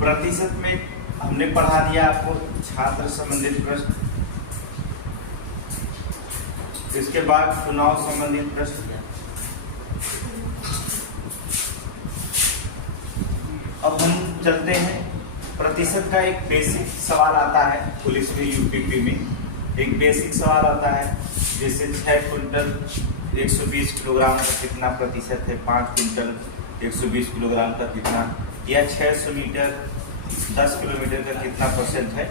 प्रतिशत में हमने पढ़ा दिया आपको छात्र संबंधित प्रश्न, इसके बाद चुनाव संबंधित प्रश्न। अब हम चलते हैं, प्रतिशत का एक बेसिक सवाल आता है पुलिस में, यूपीपी में एक बेसिक सवाल आता है, जैसे 6 क्विंटल 120 किलोग्राम का कितना प्रतिशत है, 5 क्विंटल 120 किलोग्राम का कितना, या 600 मीटर 10 किलोमीटर का कितना परसेंट है।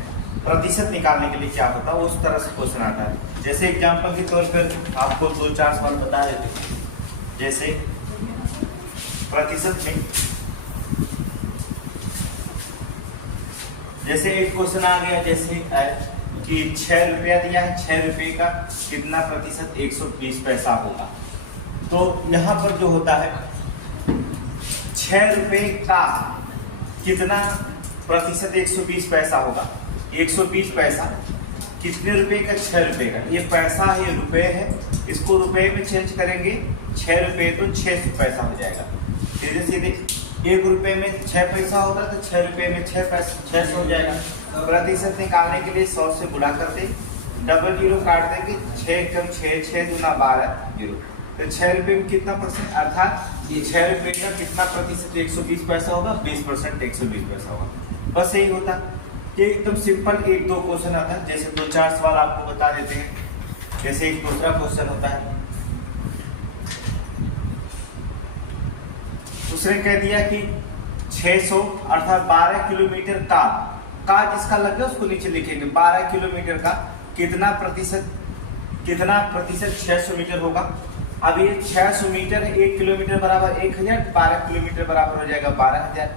प्रतिशत निकालने के लिए क्या होता है, उस तरह से क्वेश्चन आता है। जैसे एग्जाम्पल के तौर पर आपको 2-4 सवाल बता देते हैं। जैसे प्रतिशत में, जैसे एक क्वेश्चन आ गया, जैसे कि 6 रुपया दिया है, 6 रुपये का कितना प्रतिशत 120 पैसा होगा। तो यहाँ पर जो होता है 6 रुपये का कितना प्रतिशत 120 पैसा होगा। 120 पैसा कितने रुपए का, 6 रुपये का। ये पैसा है, ये रुपए है, इसको रुपए में चेंज करेंगे, 6 रुपये तो 600 पैसा हो जाएगा। सीधे सीधे 1 रुपये में 6 पैसा होता है तो 6 रुपये में 6 पैसा 600 हो जाएगा। प्रतिशत निकालने के लिए 100 से गुणा करते, डबल जीरो काट देंगे, 6 कम 6, 6 दूना 12 जीरो, तो 6 रुपये में कितना परसेंट, अर्थात ये 6 रुपये का कितना प्रतिशत 120 पैसा होगा, 20% 120 पैसा होगा। बस यही होता है। ये एकदम सिंपल 1-2 क्वेश्चन आता है, जैसे 2-4 सवाल आपको बता देते हैं। जैसे एक दूसरा क्वेश्चन होता है, दूसरे कह दिया कि 600 अर्थात 12 किलोमीटर का जिसका लग गया उसको नीचे लिखेंगे। 12 किलोमीटर का कितना प्रतिशत 600 मीटर होगा। अब ये 600 मीटर है, 1 किलोमीटर बराबर 1000, 12 किलोमीटर बराबर हो जाएगा 12000।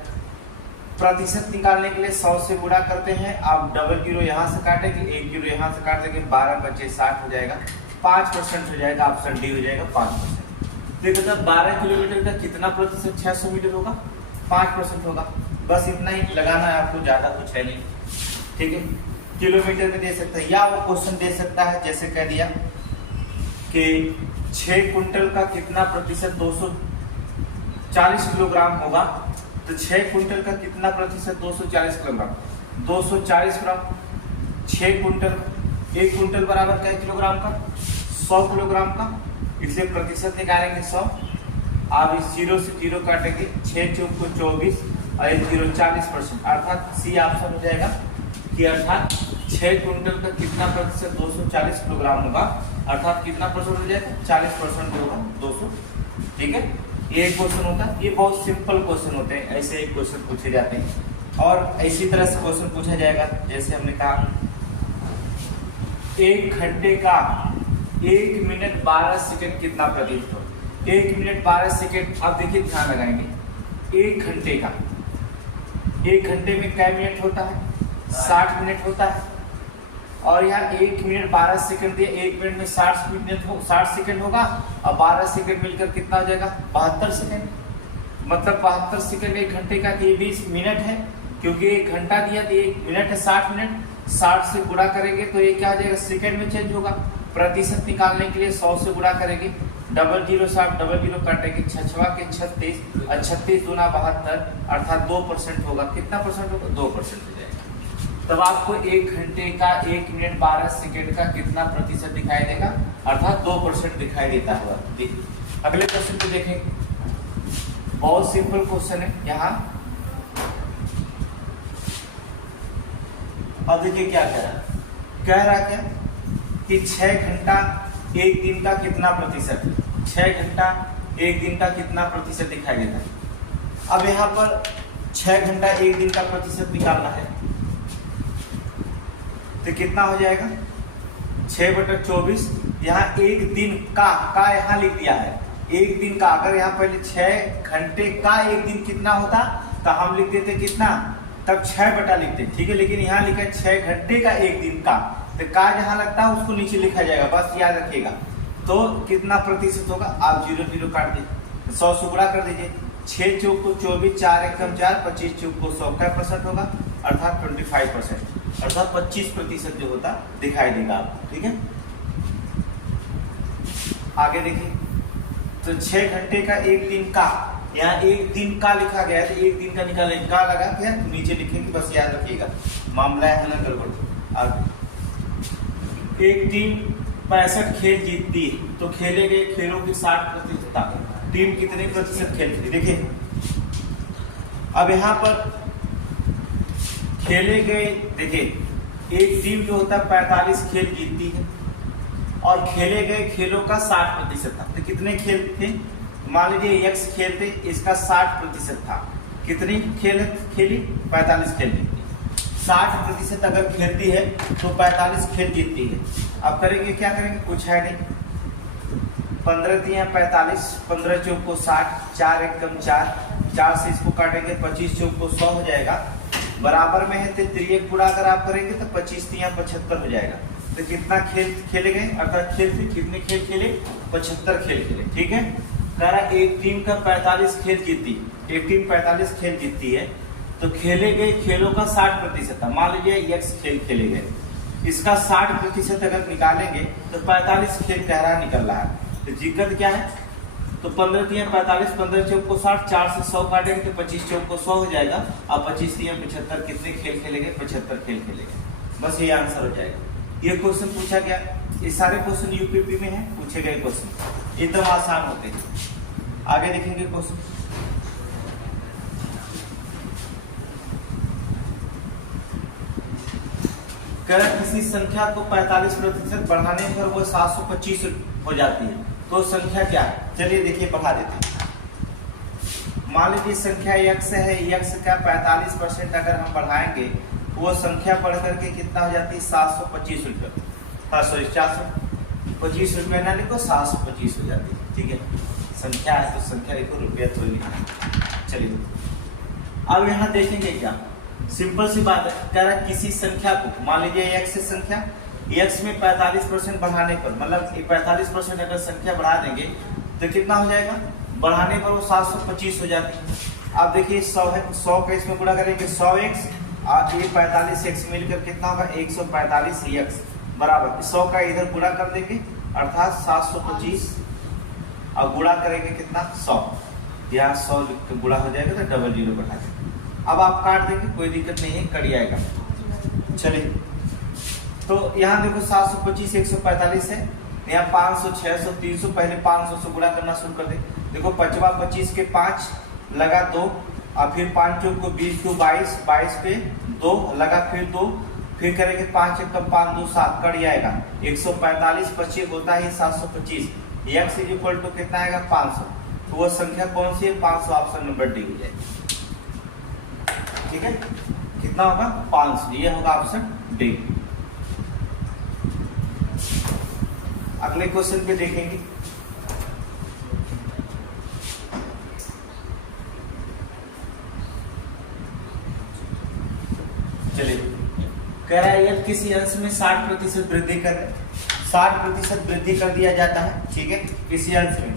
प्रतिशत निकालने के लिए 100 से गुणा करते हैं। आप डबल जीरो यहाँ से काटेंगे, 1 जीरो यहाँ से काट देंगे, 12 बचे 60 हो जाएगा, 5% हो जाएगा, ऑप्शन डी हो जाएगा 5%। देखो तो 12 किलोमीटर का कितना प्रतिशत 600 मीटर होगा, 5% होगा। बस इतना ही लगाना है आपको, ज्यादा कुछ है नहीं। ठीक है, किलोमीटर में दे सकता है, या वो क्वेश्चन दे सकता है, जैसे कह दिया कि 6 क्विंटल का कितना प्रतिशत 240 किलोग्राम होगा। तो 6 क्विंटल का कितना प्रतिशत 240 किलोग्राम, 240 ग्राम 6 क्विंटल, 1 क्विंटल बराबर क्या किलोग्राम का, 100 किलोग्राम का, इसलिए प्रतिशत निकालेंगे 100। आप इस 0 से 0 काटेंगे, 6 चौक को 24 और 1 0 40%, अर्थात सी ऑप्शन हो जाएगा कि अर्थात 6 क्विंटल का कितना प्रतिशत 240 किलोग्राम होगा, अर्थात कितना परसेंट हो जाएगा, 40% होगा 200। ठीक है, ये एक क्वेश्चन होता है। ये बहुत सिंपल क्वेश्चन होते हैं, ऐसे एक क्वेश्चन पूछे जाते हैं। और इसी तरह से क्वेश्चन पूछा जाएगा, जैसे हमने कहा 1 घंटे का 1 मिनट 12 सेकंड कितना प्रतिशत हो। 1 मिनट 12 सेकंड, आप देखिए ध्यान लगाएंगे, 1 घंटे का, 1 घंटे में क्या मिनट होता है, 60 मिनट होता है। और यहाँ 1 मिनट 12 सेकंड दिया, 1 मिनट में 60 सेकंड होगा, और 12 सेकंड मिलकर कितना हो जाएगा, 72 सेकंड। मतलब 72 सेकंड 1 घंटे का, ये 20 मिनट है, क्योंकि 1 घंटा दिया तो 1 मिनट है 60 मिनट, 60 से गुणा करेंगे तो ये क्या हो जाएगा, सेकंड में चेंज होगा। प्रतिशत निकालने के लिए 100 से गुणा करेंगे, डबल जीरो 60, डबल जीरो काटेंगे, 6 के 36 और 36 दूना 72, अर्थात 2% होगा। कितना परसेंट होगा, 2% हो जाएगा। तब आपको 1 घंटे का 1 मिनट 12 सेकंड का कितना प्रतिशत दिखाई देगा, अर्थात 2% दिखाई देता होगा। अगले क्वेश्चन को देखें, बहुत सिंपल क्वेश्चन है यहाँ। अब देखिए क्या कह रहा क्या कि 6 घंटा 1 दिन का कितना प्रतिशत, 6 घंटा 1 दिन का कितना प्रतिशत दिखाई देता है। अब यहाँ पर 6 घंटा 1 दिन का प्रतिशत निकालना है, तो कितना हो जाएगा, 6/24। यहाँ 1 दिन का यहाँ लिख दिया है, 1 दिन का। अगर यहाँ पहले 6 घंटे का 1 दिन कितना होता तो हम लिख देते कितना, तब 6 बटा लिखते, ठीक है। लेकिन यहाँ लिखा है 6 घंटे का 1 दिन का, तो का जहाँ लगता है उसको नीचे लिखा जाएगा, बस याद रखिएगा। तो कितना प्रतिशत होगा, आप 0 0 काट दीजिए, 100 से गुणा कर दीजिए, 6 चौक को 24, 4 एकम 4, 25 चौक को 100 का परसेंट होगा, अर्थात 25%, अर्थात 25% जो होता दिखाई देगा आपको। ठीक है, आगे देखिए, तो 6 घंटे का 1 दिन का यहाँ एक दिन का लिखा गया है तो एक दिन का निकाले का लगा क्या तो नीचे लिखेंगे, बस याद रखिएगा मामला है ना गड़बड़। अब एक टीम 65 खेल जीतती है तो खेले गए खेलों की 60% टीम कितने प्रतिशत खेल खेली। देखिए अब यहाँ पर खेले गए, देखिए एक टीम जो होता है 45 खेल जीतती है और खेले गए खेलों का 60% था। तो कितने खेल थे, मान लीजिए x खेल थे, इसका 60% था। कितनी खेल खेली, 45 खेल जीतती। 60% अगर खेलती है तो 45 खेल जीतती है। अब करेंगे क्या करेंगे, कुछ है नहीं, 15 दिया 45, 15 चौक को 60, 4 एक कम 4, 4 से इसको काटेंगे 25 चौक को 100 हो जाएगा। बराबर में है तो 3 गुणा अगर आप करेंगे तो 25 दिया 75 हो जाएगा। तो कितना खेल खेले गए, अर्थात खेल थे कितने खेल खेले, 75 खेल खेले। ठीक है, कह रहा एक टीम का 45 खेल जीतती, एक टीम 45 खेल जीतती है तो खेले गए खेलों का 60% था। मान लीजिए x खेल खेले गए, इसका 60% अगर निकालेंगे तो 45 खेल कह रहा निकल रहा है। तो दिक्कत क्या है, तो 15 दिया 45, 15 चौक को 60, 4 से 100 काटेंगे तो 25 चौक को 100 हो जाएगा। अब 25 दिया 75, कितने खेल खेलेंगे, 75 खेल खेलेंगे। बस ये आंसर हो जाएगा। ये क्वेश्चन पूछा गया, ये सारे क्वेश्चन यूपीपी में है पूछे गए क्वेश्चन, एकदम आसान होते हैं। आगे देखेंगे क्वेश्चन, किसी संख्या को 45% बढ़ाने पर वो 725 हो जाती है, तो संख्या क्या है, चलिए देखिए बढ़ा देते हैं। मान लीजिए संख्या x है, x का 45% अगर हम बढ़ाएंगे वो संख्या बढ़ करके कितना हो जाती है, 725 रुपये, हाँ सॉरी 425 रुपये ना लिखो, 725 हो जाती है। ठीक है, संख्या है तो संख्या लिखो, रुपया थोड़ी लिखो। चलिए अब यहाँ देखेंगे क्या, सिंपल सी बात है, कह रहा है किसी संख्या को, मान लीजिए x है संख्या, x में 45% बढ़ाने पर, मतलब 45% अगर संख्या बढ़ा देंगे तो कितना हो जाएगा, बढ़ाने पर वो 725 हो जाती है। अब देखिए 100 है, 100 का इसमें गुणा करेंगे 100x और ये 45x मिलकर कितना होगा, 145x बराबर 100 का इधर गुणा कर देंगे अर्थात 725 और गुणा करेंगे कितना 100, यहाँ 100 गुणा हो जाएगा तो डबल जीरो बढ़ा देंगे। अब आप काट देंगे, कोई दिक्कत नहीं है, कट जाएगा। चलिए तो यहाँ देखो 725 145 है, यहाँ 500 600 300, पहले 500 से गुणा करना शुरू कर दे। देखो 5 25 के 5 लगा 2 और फिर 5 चौक को 20 को 22, 22 पे 2 लगा फिर 2, फिर करेंगे 5 1 कम 5 2 7, कट जाएगा 145 25 होता है 725। x इज इक्वल टू कितना आएगा 500, तो वो संख्या कौन सी है, 500, ऑप्शन नंबर डी हो जाएगी। ठीक है, कितना होगा 500, ये होगा ऑप्शन डी। अगले क्वेश्चन पे देखेंगे, चलिए कह रहा है यदि किसी अंश में 60% वृद्धि कर 60% वृद्धि कर दिया जाता है, ठीक है, किसी अंश में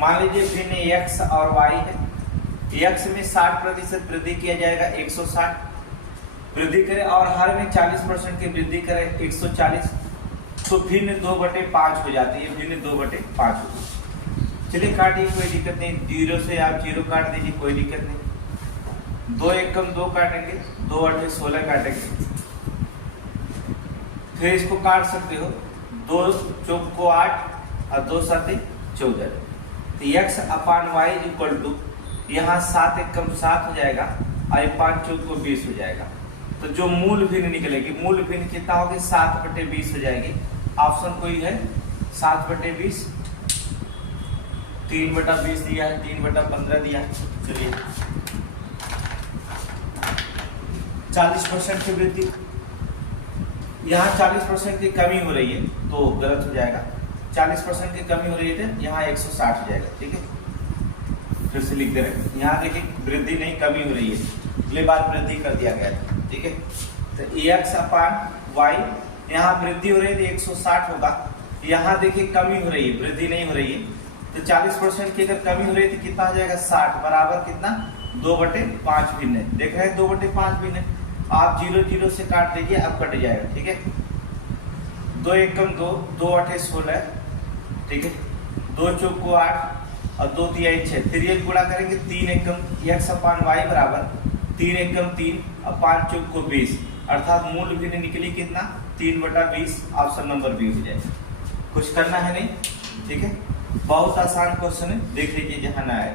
मान लीजिए भिन्न x और y है, x में 60% वृद्धि किया जाएगा 160 वृद्धि करे और हर में 40% की वृद्धि करे 140, तो भिन्न 2/5 हो जाती है, भिन्न 2/5 हो जाती है। चलिए काटिए, कोई दिक्कत नहीं, 0 से आप 0 काट दीजिए, कोई दिक्कत नहीं। 2 1 कम 2 काटेंगे, 2 8 16 काटेंगे, फिर इसको काट सकते हो, 2 चौक को 8 और 2 7 14, तो x upon y equal to यहाँ 7 1 कम 7 हो जाएगा और 5 चौक को 20 हो जाएगा। तो जो मूल भिन्न निकलेगी, मूल भिन्न कितना होगी, 7/20 हो जाएगी। ऑप्शन कोई है 7/20, 3/20 दिया है, 3/15 दिया है। चलिए 40% की वृद्धि, यहाँ 40% की कमी हो रही है तो गलत हो जाएगा, 40% की कमी हो रही है तो यहाँ 160 हो जाएगा। ठीक है, फिर से लिख दे रहे हैं, यहाँ देखिए वृद्धि नहीं कमी हो रही है, अगले बार वृद्धि कर दिया गया था। ठीक है, तो x अपान y, यहाँ वृद्धि हो रही है 160 होगा, यहाँ देखिए कमी हो रही है, वृद्धि नहीं हो रही है, तो 40% की अगर कमी हो रही है तो कितना हो जाएगा 60 बराबर कितना 2/5 भिन्न, देख रहे हैं 2/5 भिन्न, आप 0 0 से काट दीजिए, अब कट जाएगा। ठीक है, 2 1 कम 2, 2 8 16, ठीक है, 2 चौक को 8 और 2 तिहाई 6, 3 गुणा करेंगे 3 एकम x अपान y बराबर 3 एकम 3 और 5 चौक को 20, अर्थात मूल भिन्न निकली कितना 3/20, ऑप्शन नंबर बी हो जाएगा। कुछ करना है नहीं, ठीक है, बहुत आसान क्वेश्चन है, देख लीजिए जहां ना आए।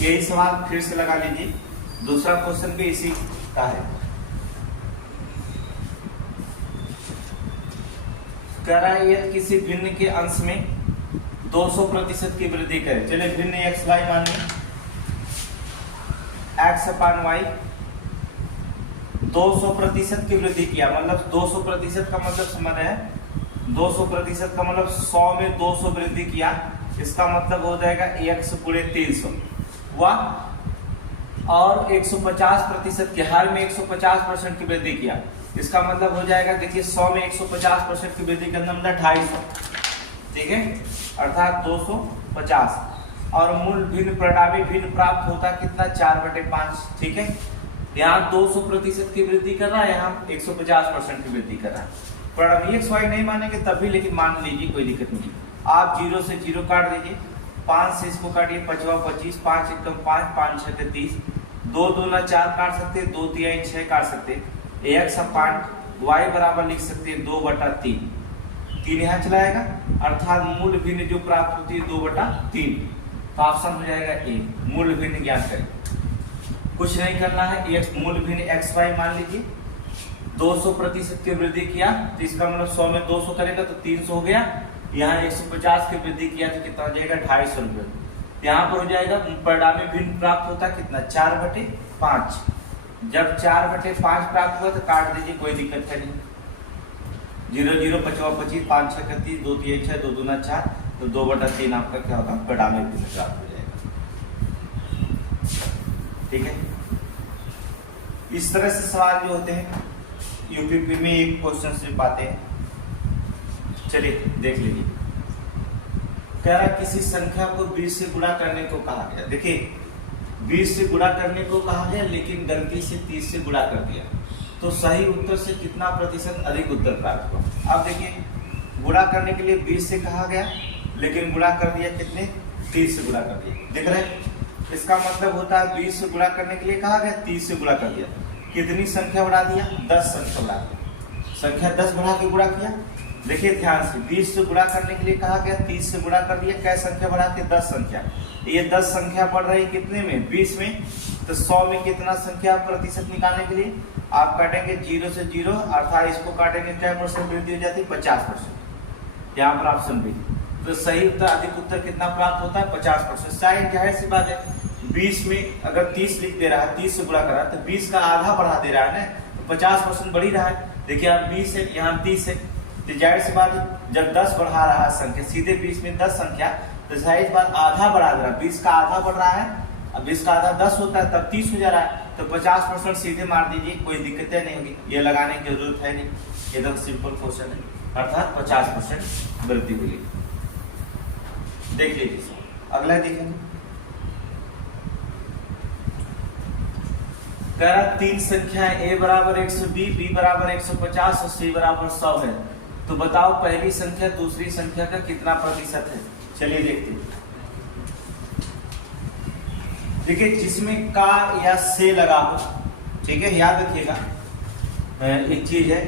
यही सवाल फिर से लगा लीजिए, दूसरा क्वेश्चन भी इसी का है। कह रहा है यदि किसी भिन्न के अंश में 200% की वृद्धि करे, चलिए भिन्न एक्स वाई मानिए, एक्स अपान वाई 200% की वृद्धि किया, मतलब 200% का मतलब समझ रहे हैं, 200% का मतलब 100 में 200 वृद्धि किया, इसका मतलब हो जाएगा x गुणे 300 हुआ, और 150% के हर में 150% की वृद्धि किया, इसका मतलब हो जाएगा, देखिए 100 में 150% की वृद्धि करना मतलब 250, ठीक है, अर्थात 250, और मूल भिन्न परिणामी भिन्न प्राप्त होता कितना 4/5, ठीक है। यहाँ 200% की वृद्धि कर रहा है, यहाँ 150% की वृद्धि कर रहा है। परिणामी एक्स वाई नहीं मानेंगे तब भी, लेकिन मान लीजिए कोई दिक्कत नहीं। आप 0 से 0 काट दीजिए, 5 से इसको काटिए, 5 25, 5 एकम 5, 5 6 30, 2 दूना 4 काट सकते, 2 तिहाई 6 काट सकते, एक्स अपान वाई बराबर लिख सकते हैं 2/3, 3 यहाँ चलाएगा, अर्थात मूल भिन्न जो प्राप्त होती है 2/3, तो ऑप्शन हो जाएगा ए, मूल भिन्न ज्ञात करें। कुछ नहीं करना है, एक्स मूल भिन्न एक्स वाई मान लीजिए, 200% की वृद्धि किया तो इसका मतलब 100 में 200 करेगा तो 300 हो गया, यहाँ 150 की वृद्धि किया तो कितना हो जाएगा 250 रुपये, यहाँ पर हो जाएगा परिणामी भिन्न प्राप्त होता कितना 4/5, जब 4/5 प्राप्त हुआ तो काट दीजिए, कोई दिक्कत है नहीं, 0 0 5 25, 5 6 31, 2 3 6, 2 दूना 4, तो 2/3 आपका क्या होगा परिणामी भिन्न प्राप्त हो जाएगा, ठीक है। इस तरह से सवाल जो होते हैं यूपीपी में एक क्वेश्चन से पाते हैं, चलिए देख लीजिए। कह रहा किसी संख्या को 20 से गुणा करने को कहा गया, देखिए 20 से गुणा करने को कहा गया लेकिन गलती से 30 से गुणा कर दिया, तो सही उत्तर से कितना प्रतिशत अधिक उत्तर प्राप्त हुआ। अब देखिए गुणा करने के लिए 20 से कहा गया लेकिन गुणा कर दिया कितने 30 से गुणा कर दिया, देख रहे हैं, इसका मतलब होता है 20 से गुणा करने के लिए कहा गया, 30 से गुणा कर दिया, कितनी संख्या बढ़ा दिया 10 संख्या बढ़ा दिया, संख्या 10 बढ़ा के गुणा किया। देखिए ध्यान से 20 से गुणा करने के लिए कहा गया, 30 से गुणा कर दिया, क्या संख्या बढ़ा के 10 संख्या, ये 10 संख्या बढ़ रही कितने में 20 में, तो 100 में कितना संख्या प्रतिशत निकालने के लिए आप काटेंगे 0 से 0, अर्थात इसको काटेंगे क्या परसेंट वृद्धि हो जाती है 50%, यहाँ पर ऑप्शन बी, तो सही उत्तर अधिक उत्तर कितना प्राप्त होता है 50%। शायद जाहिर सी बात है 20 में अगर 30 लिख दे रहा है, 30 से गुणा कर रहा है तो 20 का आधा बढ़ा दे रहा है ना, तो 50% बढ़ ही रहा है। देखिए आप 20 है यहाँ 30 है, तो जाहिर सी बात है जब 10 बढ़ा रहा है संख्या, सीधे 20 में 10 संख्या, तो जाहिर बात आधा बढ़ा दे रहा है, 20 का आधा बढ़ रहा है, अब 20 का आधा 10 होता है तब 30 हो जा रहा है, तो 50% सीधे मार दीजिए, कोई दिक्कतें नहीं होगी, ये लगाने की जरूरत है नहीं, एकदम सिंपल क्वेश्चन है, अर्थात 50% वृद्धि हुई। देख लीजिए अगला देखेंगे, कह रहा 3 संख्याएं a बराबर 120, b बराबर 150 और c बराबर 100 है, तो बताओ पहली संख्या दूसरी संख्या का कितना प्रतिशत है। चलिए देखते हैं, देखिए जिसमें का या से लगा हो, ठीक है, याद रखिएगा एक चीज है,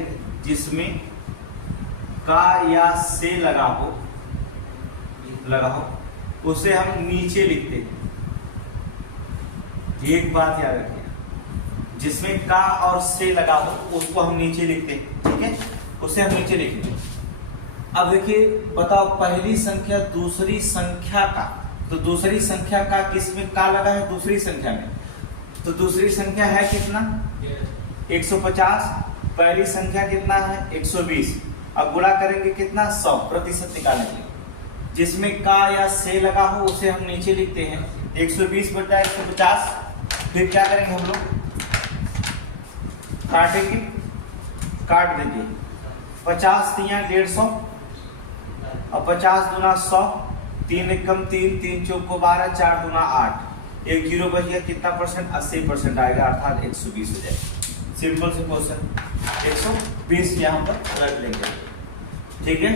जिसमें का या से लगा हो उसे हम नीचे लिखते हैं, एक बात याद रखिएगा, जिसमें का और से लगा हो उसको हम नीचे लिखते हैं, ठीक है, उसे हम नीचे लिखेंगे। अब देखिए बताओ पहली संख्या दूसरी संख्या का, तो दूसरी संख्या का किसमें का लगा है दूसरी संख्या में, तो दूसरी संख्या है कितना 150, पहली संख्या कितना है 120, अब गुणा करेंगे कितना 100 प्रतिशत निकालने के लिए, जिसमें का या से लगा हो उसे हम नीचे लिखते हैं 120 बटा 150, फिर क्या करेंगे हम लोग काटेंगे, काट देंगे 50 तिया 150 और 50 दूना 100, 3 एकम 3, 3 चौक को 12, 4 दूना 8, एक जीरो बच गया, कितना परसेंट 80% आएगा, अर्थात 120 हो जाएगा। सिंपल से क्वेश्चन 120 यहाँ पर रख लेंगे। ठीक है,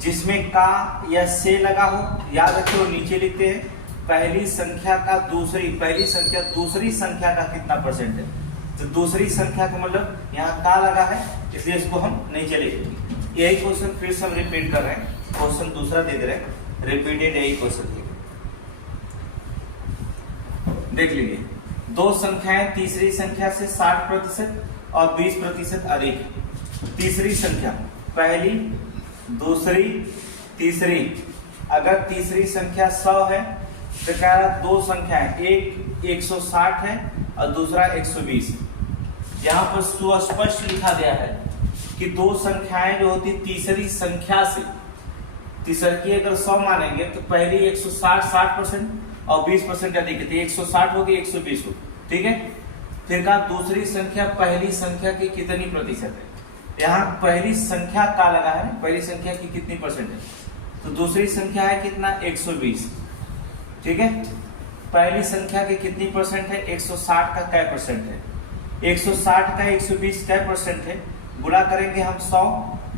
जिसमें का या से लगा हो, याद रखो नीचे लिखते हैं पहली संख्या दूसरी संख्या का कितना परसेंट है। तो दूसरी संख्या का मतलब यहाँ का लगा है, इसलिए इसको हम नीचे लिखेंगे। यही क्वेश्चन फिर से हम रिपीट कर रहे हैं, क्वेश्चन दूसरा दे दे रहे हैं, रिपीटेड यही क्वेश्चन देख लीजिए। दो संख्याएं तीसरी संख्या से 60% और 20% अधिक। तीसरी संख्या पहली, दूसरी, तीसरी। अगर तीसरी संख्या 100 है तो कह रहा दो संख्याएं, एक 160 है और दूसरा 120। यहाँ पर सुस्पष्ट लिखा गया है कि दो संख्याएं जो होती तीसरी संख्या से, तीसरी की अगर 100 मानेंगे तो पहली 160 60% और 20% अधिक है, 160 होगी 120 होगी, ठीक है। फिर कहा दूसरी संख्या पहली संख्या की कितनी प्रतिशत है। यहाँ पहली संख्या का लगा है, पहली संख्या की कितनी परसेंट है, तो दूसरी संख्या है कितना 120, ठीक है। पहली संख्या की कितनी परसेंट है, 160 का क्या परसेंट है, 160 का 120 क्या परसेंट है। गुणा करेंगे हम 100,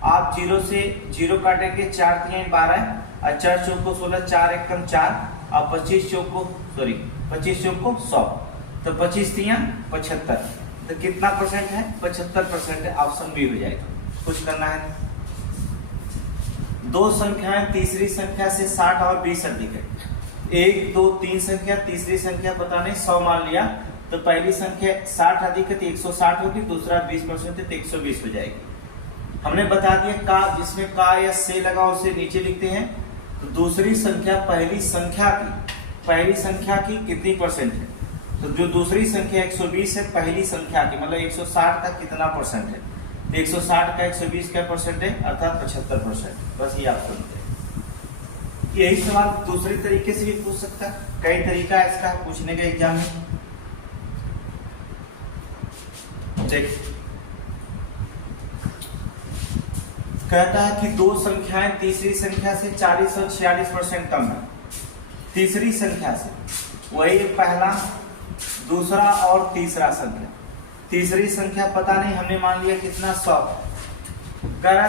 आप 0 से 0 काटेंगे, 4 3 12 और 4 चौक को 16, 4 1 कम 4 और 25 चौक को 100, तो 25 3 75, तो कितना परसेंट है, 75% है। ऑप्शन बी हो जाएगा। कुछ करना है, दो संख्याएं तीसरी संख्या से 60 और 20 अधिक है। 1 2 3 संख्या, तीसरी संख्या पता नहीं 100 मान लिया, तो पहली संख्या 60 अधिक है तो 160 होगी, दूसरा 20% है तो 120 हो जाएगी। हमने बता दिया का, जिसमें का या से लगा उसे नीचे लिखते हैं। तो दूसरी संख्या पहली संख्या की कितनी परसेंट है, तो जो दूसरी संख्या 120 है पहली संख्या की, मतलब 160 का कितना परसेंट है, तो 160 का 120 का परसेंट है, अर्थात 75%। बस ये आप सुनते हैं। यही सवाल दूसरे तरीके से भी पूछ सकता है, कई तरीका है इसका पूछने का एग्जाम में। कहता है कि दो संख्याएं तीसरी संख्या से 40 और 46% कम है। तीसरी संख्या से, वही पहला, दूसरा और तीसरा संख्या। तीसरी संख्या पता नहीं, हमने मान लिया कितना 100। कर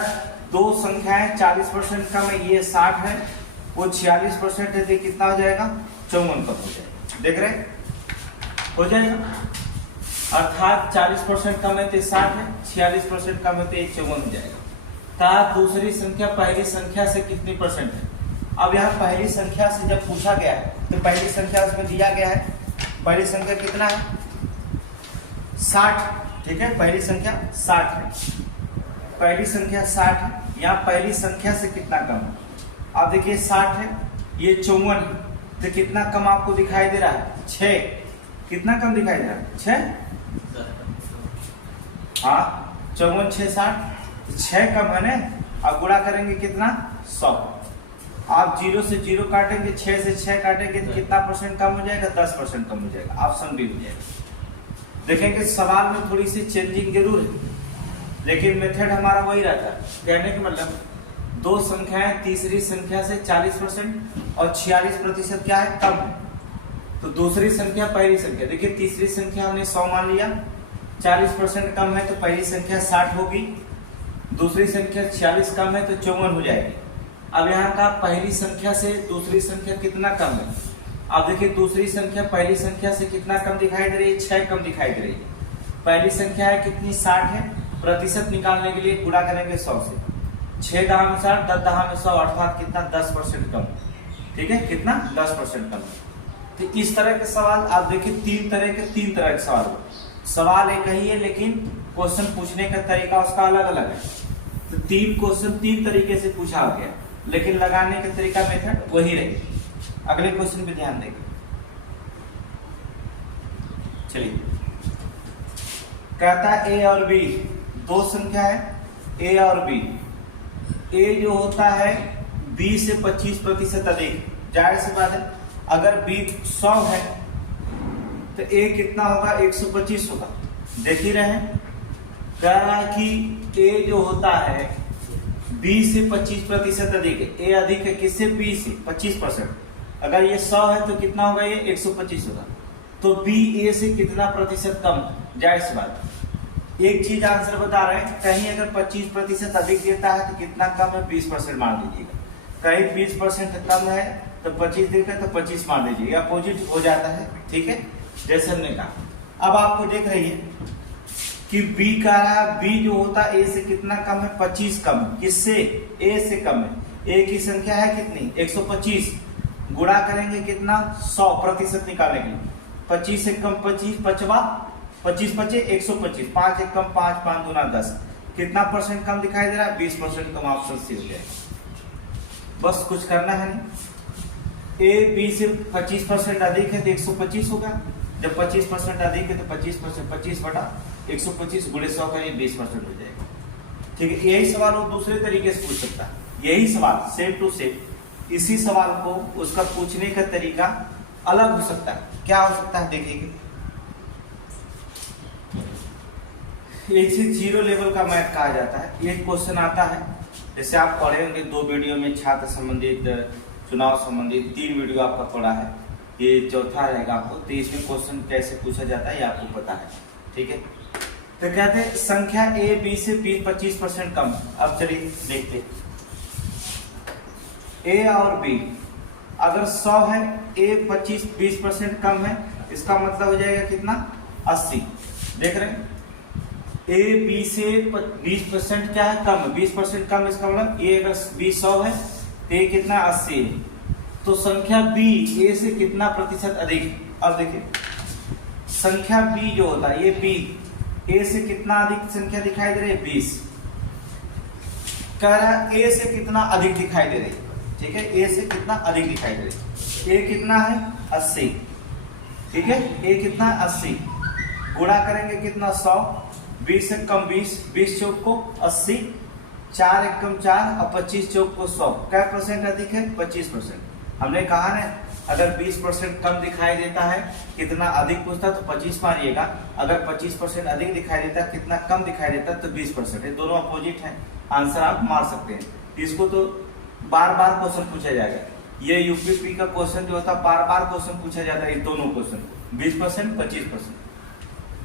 दो संख्याएं 40% कम है, ये 60 है, वो 46% है, तो कितना हो जाएगा 54 कम हो जाएगा। देख रहे हो जाएगा, अर्थात 40% कम है तो 60 है, 46% कम है तो 54 हो जाएगा। कहा दूसरी संख्या पहली संख्या से कितनी परसेंट है। अब यहाँ पहली संख्या से जब पूछा गया है तो पहली संख्या उसमें दिया गया है, पहली संख्या कितना है 60, ठीक है, पहली संख्या 60 है, पहली संख्या 60 है। यहाँ पहली संख्या से कितना कम है, आप देखिए 60 है, ये 54 है, तो कितना कम आपको दिखाई दे रहा है 6। कितना कम दिखाई दे रहा है 6, हाँ 54 6 60, 6 कम है ना। अब गुणा करेंगे कितना 100, आप 0 से 0 काटेंगे, 6 से 6 काटेंगे तो कितना परसेंट कम हो जाएगा, 10% कम हो जाएगा। ऑप्शन बी हो जाएगा। देखेंगे सवाल में थोड़ी सी चेंजिंग जरूर है, लेकिन मेथड हमारा वही रहता है। कहने का मतलब दो संख्याएं तीसरी संख्या से 40% और 46% क्या है, कम है। तो दूसरी संख्या पहली संख्या, देखिए तीसरी संख्या हमने 100 मान लिया, 40% कम है तो पहली संख्या 60 होगी, दूसरी संख्या 46 कम है तो 54 हो जाएगी। अब यहाँ का पहली संख्या से दूसरी संख्या कितना कम है, अब देखिए दूसरी संख्या पहली संख्या से कितना कम दिखाई दे रही है, 6 कम दिखाई दे रही है। पहली संख्या है कितनी 60 है, प्रतिशत निकालने के लिए गुणा करेंगे 100 से, 6 दहा में 60, 10 दहा में 100, अर्थात कितना 10% कम, ठीक है, कितना 10% कम। तो इस तरह के सवाल आप देखिए तीन तरह के सवाल, सवाल एक ही है लेकिन क्वेश्चन पूछने का तरीका उसका अलग अलग है। तो 3 क्वेश्चन 3 तरीके से पूछा गया, लेकिन लगाने का तरीका मेथड वही रहेगी। अगले क्वेश्चन पे ध्यान देंगे। चलिए, कहता है ए और बी, दो संख्या है ए और बी। ए जो होता है बी से 25% अधिक, जाहिर सी बात है अगर बी 100 है तो ए कितना होगा 125 होगा। देख ही रहे हैं, कह रहा है कि ए जो होता है बी से 25% अधिक है। ए अधिक है किससे, बी से 25%। अगर ये 100 है तो कितना होगा, ये 125 होगा। तो बी ए से कितना प्रतिशत कम, जाहिर सी बात। एक चीज आंसर बता रहे हैं, कहीं अगर 25% अधिक देता है तो कितना कम है, 20% मार दीजिएगा। कहीं 20% कम है तो 25 देगा तो 25 मार दीजिएगा, अपोजिट हो जाता है। ठीक है, जैसे हमने कहा। अब आपको देख रही है कि बी का बी जो होता है ए से कितना कम है, 25 कम है। किससे? ए से कम है। ए की संख्या है कितनी, 125। गुणा करेंगे कितना, 100% निकालने के लिए। 25 से कम 25, पचवा 25 पचे 125, 5 एक कम 5, 5 दूना 10। कितना परसेंट कम दिखाई दे रहा है, 20% कम। ऑप्शन सी हो जाएगा। बस कुछ करना है नहीं। ए बी से 25% अधिक है तो 125 होगा। जब 25% अधिक है तो 25%, 25 बटा 125 गुणे 100 करेंगे 20% हो जाएगा। ठीक है, यही सवाल वो दूसरे तरीके से पूछ सकता है। यही सवाल सेम टू सेम, इसी सवाल को उसका पूछने का तरीका अलग हो सकता है। क्या हो सकता है देखिए, इसे जीरो लेवल का मैथ कहा जाता है। एक क्वेश्चन आता है, जैसे आप पढ़े होंगे 2 वीडियो में, छात्र संबंधित, चुनाव संबंधित 3 वीडियो आपका पढ़ा है, ये चौथा रहेगा आपको। तो इसमें क्वेश्चन कैसे पूछा जाता है ये आपको पता है। ठीक है, तो कहते हैं संख्या ए बी से 25% कम। अब चलिए देखते हैं, ए और बी अगर 100 है, ए 20% कम है, इसका मतलब हो जाएगा कितना, 80। देख रहे हैं, ए बी से 20% क्या है, कम। 20% कम, इसका मतलब ए अगर बी 100 है तो ए कितना, 80 है। तो संख्या बी ए से कितना प्रतिशत अधिक। अब देखिए, संख्या बी जो होता है, ये बी ए से कितना अधिक संख्या दिखाई दे रही है, 20। कह रहा है ए से कितना अधिक दिखाई दे रही है। ठीक है, ए से कितना अधिक दिखाई दे रही है। ए कितना है, 80। ठीक है, ए कितना, 80। गुणा करेंगे कितना, 100। 20 से कम 20, 20 चौक को 80, 4 एक कम 4 और 25 चौक को 100। क्या परसेंट अधिक है, 25%। हमने कहा ना, अगर 20% कम दिखाई देता है, कितना अधिक पूछता तो 25 मारिएगा। अगर 25% अधिक दिखाई देता है, कितना कम दिखाई देता है तो 20%। ये दोनों अपोजिट हैं, आंसर आप मार सकते हैं। इसको तो बार बार क्वेश्चन पूछा जाएगा। ये यूपीपी का क्वेश्चन जो होता है, बार बार क्वेश्चन पूछा जाता है। ये दोनों क्वेश्चन 20%, 25%।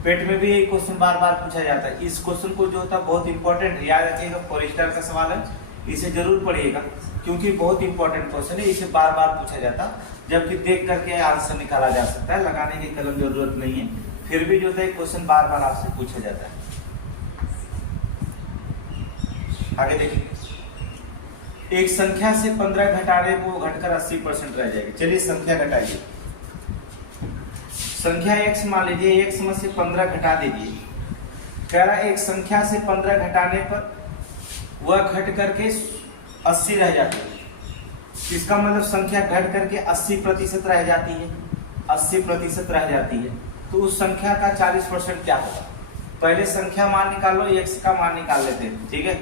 पेट में भी यही क्वेश्चन बार बार पूछा जाता है। इस क्वेश्चन को जो होता है बहुत इंपॉर्टेंट, याद रखिएगा, फॉरेस्टर का सवाल है, इसे जरूर पढ़िएगा क्योंकि बहुत इंपॉर्टेंट क्वेश्चन है। इसे बार बार पूछा जाता है, जबकि देख करके आंसर निकाला जा सकता है, लगाने की कलम जरूरत नहीं है। फिर भी जो होता है क्वेश्चन बार बार आपसे पूछा जाता है। आगे देखिए, एक संख्या से 15 घटाने को घटकर 80% रह जाएगी। चलिए संख्या घटाइए। संख्या x मान लीजिए, x में से 15 घटा दीजिए। कह रहा है एक संख्या से 15 घटाने पर वह घट करके 80 रह जाती है। इसका मतलब संख्या घट करके 80% रह जाती है। 80% रह जाती है तो उस संख्या का 40% क्या होगा। पहले संख्या मान निकालो, x का मान निकाल लेते हैं। ठीक है,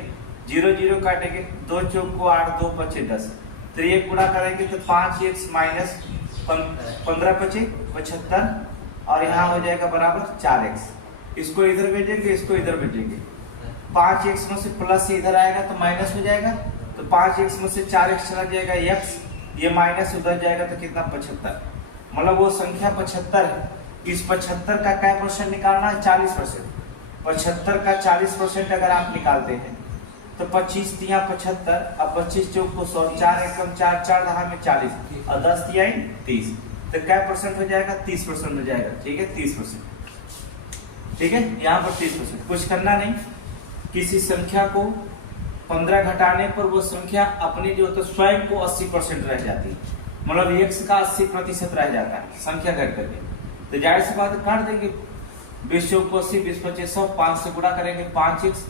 0 0 काटेंगे, 2 चौक को 8, 2 पचे 10। तो ये गुणा करेंगे तो 5x माइनस 15 पचे 75 और यहाँ हो जाएगा बराबर 4x। इसको इधर भेजेंगे, इसको इधर भेजेंगे। 5x में से प्लस इधर आएगा तो माइनस हो जाएगा, तो 5x में से 4x चला जाएगा x, ये माइनस उधर जाएगा तो कितना, 75। मतलब वो संख्या 75 है। इस 75 का क्या परसेंट निकालना है, 40%। 75 का 40% अगर आप निकालते हैं तो 25 तिया 75 और 25 चौक को 100, 4 एकम 4, 4 दहा में 40 और 10 तिया 30। तो क्या परसेंट हो जाएगा, 30% हो जाएगा। ठीक है, 30%। ठीक है, यहाँ पर 30%। कुछ करना नहीं, किसी संख्या को 15 घटाने पर वो संख्या अपनी जो तो स्वयं को 80% रह जाती है। मतलब x का 80% रह जाता है संख्या घट करके। तो जाहिर सी बात काट देंगे, 20 चौक को 80, 20 पचे 100, 5 से गुणा करेंगे 5x,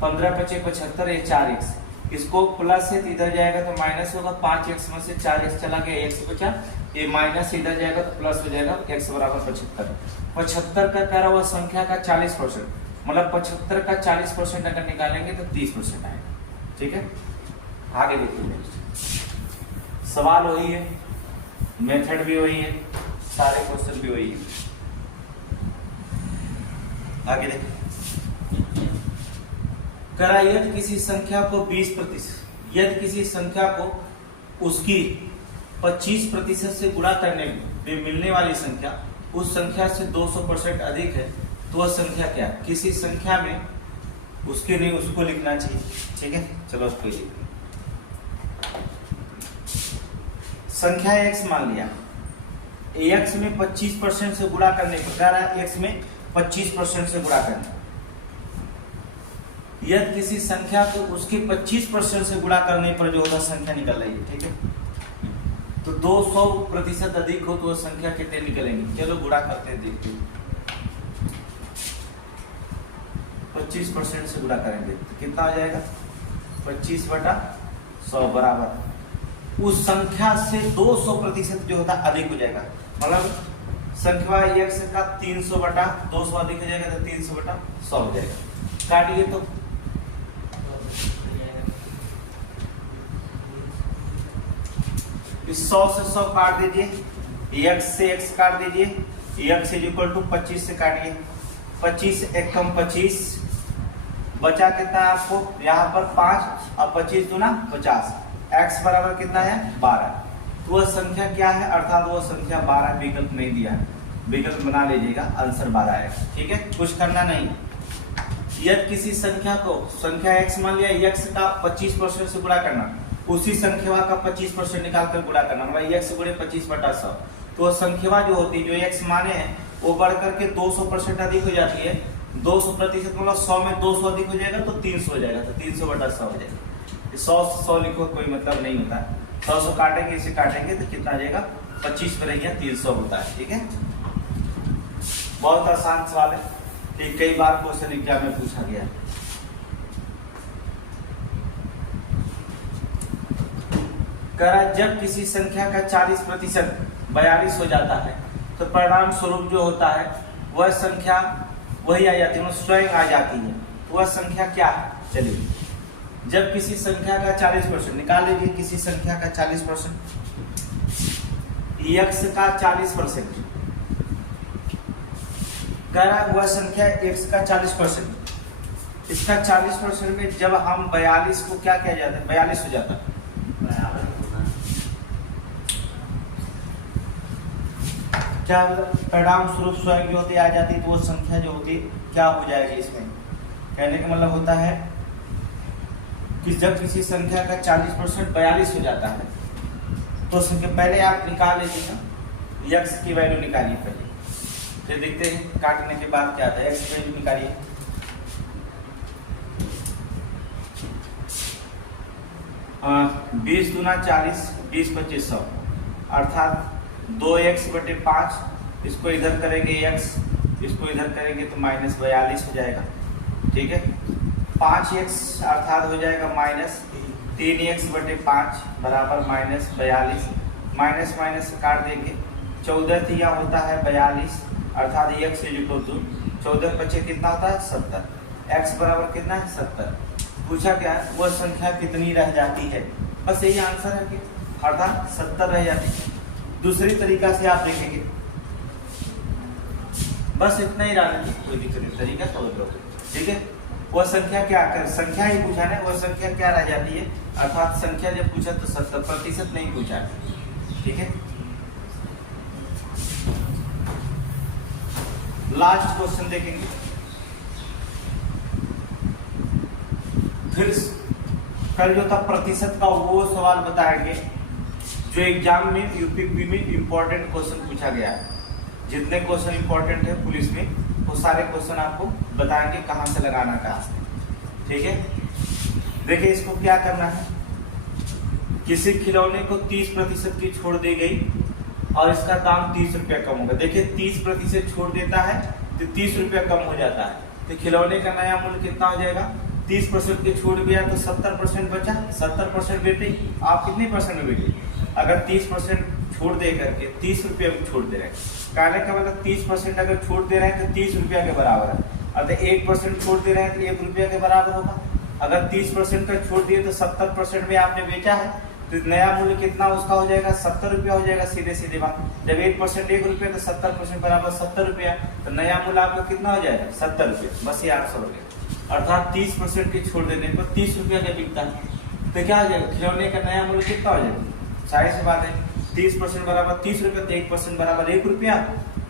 15 पचे 75, ये 4x। इसको प्लस है तो इधर जाएगा तो माइनस होगा। 5x में से 4x चला गया, x बचा, ये माइनस इधर जाएगा तो प्लस हो जाएगा, x बराबर 75। 75 का कह रहा हुआ संख्या का 40%, मतलब 75 का 40% अगर निकालेंगे तो 30% आएगा। ठीक है, आगे देखिए नेक्स्ट। सवाल वही है, मेथड भी वही है, सारे क्वेश्चन भी वही है। आगे देखिए, करा यदि किसी संख्या को 20%, यदि किसी संख्या को उसकी 25% से गुणा करने में मिलने वाली संख्या उस संख्या से 200% अधिक है तो वह संख्या क्या है? किसी संख्या में उसके लिए उसको लिखना चाहिए, ठीक है। चलो उसको लिखते हैं। संख्या x मान लिया, x में 25% से गुणा करने पर कह रहा है x में 25% से गुणा करना। यदि किसी संख्या को उसके 25% से गुणा करने पर जो होता संख्या निकल रही है, ठीक है। तो 200% अधिक हो तो वह संख्या कितने निकलेंगे? चलो गुणा करते देखते हैं। 25% से गुणा करेंगे तो कितना आ जाएगा? 25/100 बराबर उस संख्या से 200% जो होता अधिक हो जाएगा। मतलब संख्या x का 300/200 अधिक हो जाएगा तो 300/100 हो जाएगा। काटिए तो इस 100 से 100 काट दीजिए, x से x काट दीजिए, x = 25 से काटिए। 25 एक कम 25 बचा कितना है आपको? यहाँ पर 5 और 25 दूना 50। x बराबर कितना है? 12। तो वह संख्या क्या है? अर्थात वह संख्या 12, विकल्प नहीं दिया है, विकल्प बना लीजिएगा, आंसर 12 है, ठीक है। कुछ करना नहीं। यदि किसी संख्या को संख्या x मान लिया, x का 25% से गुणा करना, उसी संख्या का 25% निकाल कर गुणा करना, मतलब x गुणे 25/100। तो वह संख्या जो होती है, जो x माने हैं, वो बढ़ करके 200% अधिक हो जाती है। 200% मतलब 100 में 200 अधिक हो जाएगा तो 300 हो जाएगा, तो 300/100 हो जाएगा। 100 से 100 लिखो, कोई मतलब नहीं होता। 100 से काटेंगे, इसे काटेंगे तो कितना आ जाएगा? 25 बनेगा 300 होता है, ठीक है। बहुत आसान सवाल है, ये कई बार क्वेश्चन एग्जाम में पूछा गया है। जब किसी संख्या का 40% 42 हो जाता है तो परिणाम स्वरूप जो होता है वह संख्या वही आ जाती है, स्वयं आ जाती है। तो वह संख्या क्या है? चलिए, जब किसी संख्या का 40% निकाल लीजिए, किसी संख्या का 40%, x का 40% कह रहा है, वह संख्या x का 40%, इसका 40% में जब हम 42 को क्या किया जाता है? 42 हो जाता है। क्या परिणाम स्वरूप स्वयं जो होती आ जाती है, तो वो संख्या जो होती क्या हो जाएगी? इसमें कहने का मतलब होता है कि जब किसी संख्या का 40% 42 हो जाता है तो संख्या पहले आप निकाल लीजिएगा, x की वैल्यू निकालिए पहले, फिर देखते हैं काटने के बाद क्या आता है। x की वैल्यू निकालिए, हाँ, 20 दूना 40, 20 25 100, अर्थात 2x/5, इसको इधर करेंगे x, इसको इधर करेंगे तो -42 हो जाएगा, ठीक है। 5x अर्थात हो जाएगा -3x/5 बराबर -42, माइनस माइनस काट देंगे। 14 तिया होता है 42, अर्थात x = 14 बच्चे कितना होता है? 70। x बराबर कितना है? 70। पूछा क्या है? वह संख्या कितनी रह जाती है? बस यही आंसर है कि अर्थात 70 रह जाती है। दूसरी तरीका से आप देखेंगे, बस इतना ही रहना चाहिए, कोई दिक्कत नहीं, तरीका समझ लो, ठीक है। वह संख्या क्या कर, संख्या ही पूछा है, वह संख्या क्या रह जाती है? अर्थात संख्या जब पूछा तो 70% नहीं पूछा, ठीक है। लास्ट क्वेश्चन देखेंगे, फिर कल जो था प्रतिशत का वो सवाल बताएंगे जो एग्जाम में यूपीपी में इंपॉर्टेंट क्वेश्चन पूछा गया है। जितने क्वेश्चन इंपॉर्टेंट है पुलिस में वो सारे क्वेश्चन आपको बताएंगे कहाँ से लगाना कहाँ से, ठीक है। देखिए इसको क्या करना है, किसी खिलौने को 30% की छोड़ दी गई और इसका दाम 30 रुपया कम होगा। देखिए 30% छोड़ देता है तो 30 रुपया कम हो जाता है, तो खिलौने का नया मूल्य कितना हो जाएगा? 30% के छूट गया तो 70% बचा। 70% बेटे आप कितने परसेंट में बेटे? अगर 30% छूट दे करके 30 रुपया छूट दे रहे हैं, कहने का मतलब 30% अगर छूट दे रहे हैं तो 30 रुपया के बराबर है। अगर 1% छूट दे रहे हैं तो 1 रुपया के बराबर होगा। अगर 30% का छूट दिए तो 70% में आपने बेचा है तो नया मूल्य कितना उसका हो जाएगा? 70 रुपया हो जाएगा। सीधे सीधे बात, जब 1% 1 रुपया तो 70% बराबर 70 रुपया, तो नया मूल्य आपका कितना हो जाएगा? 70 रुपया। बस ये आंसर हो गया। अर्थात 30% की छूट देने पर 30 रुपया का बिकता है, तो क्या हो जाएगा? खिलौने का नया मूल्य कितना हो जाएगा? जाहिर सी बात है 30% बराबर 30 रुपया, तो 1% बराबर 1 रुपया,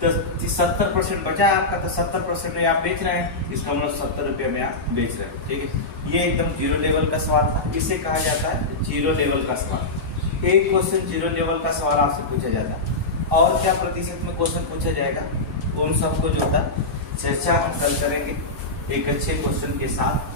तो 70% बचा आपका, तो 70% में आप बेच रहे हैं, इसका मतलब 70 रुपये में आप बेच रहे हैं। ठीक है, ये एकदम जीरो लेवल का सवाल था, इसे कहा जाता है जीरो लेवल का सवाल। एक क्वेश्चन जीरो लेवल का सवाल आपसे पूछा जाता है। और क्या प्रतिशत में क्वेश्चन पूछा जाएगा, उन सबको जो था चर्चा हम कल करेंगे एक अच्छे क्वेश्चन के साथ।